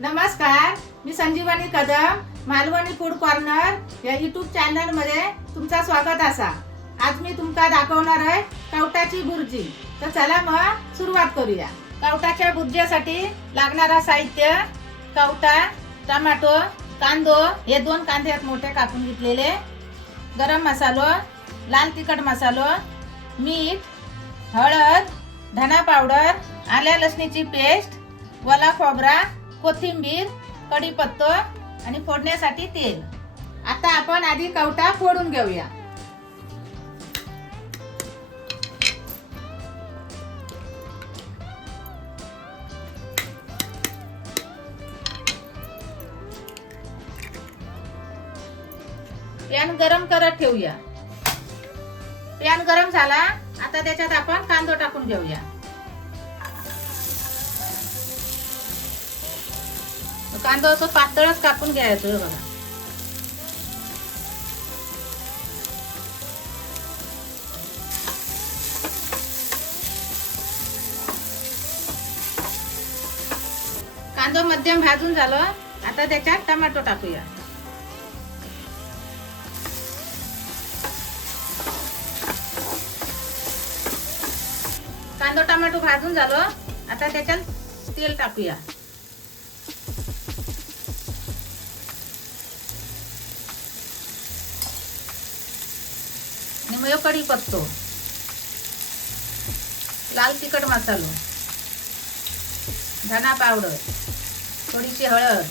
नमस्कार, मी संजीवनी Kadam, Malvani food corner या YouTube channel मध्ये तुमचा स्वागत असा। आज मी तुमका दाखवणार आहे कवटाची भुर्जी। तर चला मग सुरुवात करूया। कवटाच्या भुर्जीसाठी लागणारा साहित्य: कवटा, टमाटो, कांदो, हे 2 कांदे आहेत मोठे कापून घेतलेले, गरम मसालो, लाल तिखट मसालो, मीठ, हळद, धना पावडर, आल्या लसणीची पेस्ट, वला खोबरा, कोथिंबीर, कढीपत्ता आणि फोडण्यासाठी तेल। आता आपण आधी कवटा फोडून घेऊया। पॅन गरम करत ठेवूया। पॅन गरम झाला, आता त्याच्यात आपण कांदा टाकून घेऊया। कांदा असं पातळच कापून घ्यायचं बघा। कांदा मध्यम भाजून झालं, आता त्याच्यात टमाटो टाकूया। कांदा टमाटो भाजून झालं, आता त्याच्यात तेल टाकूया। आणि कढीपत्ता, लाल तिखट मसालो, धना पावडर, थोडीशी हळद,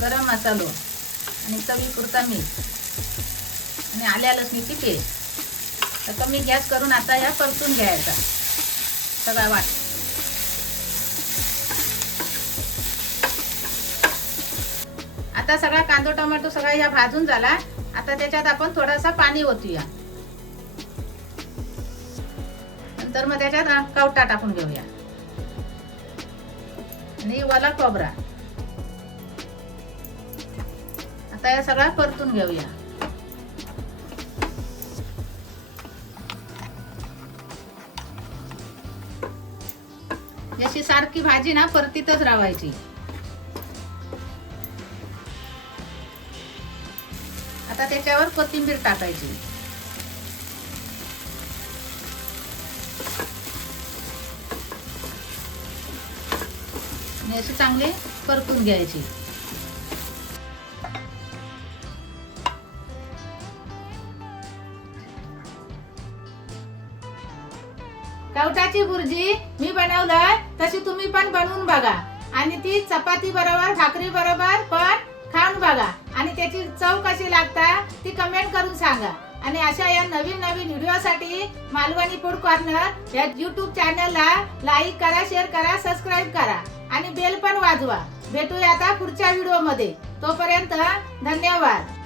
गरम मसालो आणि चवीपुरता मीठ आणि आल्या लसणीची पेस्ट। तर कमी गॅस करून आता या परतून घ्यायचा सगळा वाट। आता सगळा कांदा टोमॅटो सगळा या भाजून झाला, आता त्याच्यात आपण थोडासा पाणी ओतूया। नंतर मग त्याच्यात कवटा टाकून घेऊया आणि वला खोबरा। आता हे सगळं परतून घेऊया। जशी सारखी भाजी ना परतीतच राहायची। आता त्याच्यावर कोथिंबीर टाकायची। आणि अशी चांगली परतून घ्यायची। कवटाची भुर्जी मी बनवलं, तशी तुम्ही पण बनवून बघा आणि ती चपाती बरोबर भाकरी बरोबर पण खाऊन बघा आणि त्याची चव कशी लागता ती कमेंट करून सांगा। आणि अशा या नवीन व्हिडिओसाठी मालवणी फूड कॉर्नर या यूट्यूब चॅनलला लाईक करा, शेअर करा, सबस्क्राईब करा आणि बेल पण वाजवा। भेटूया आता पुढच्या व्हिडिओमध्ये। तोपर्यंत धन्यवाद।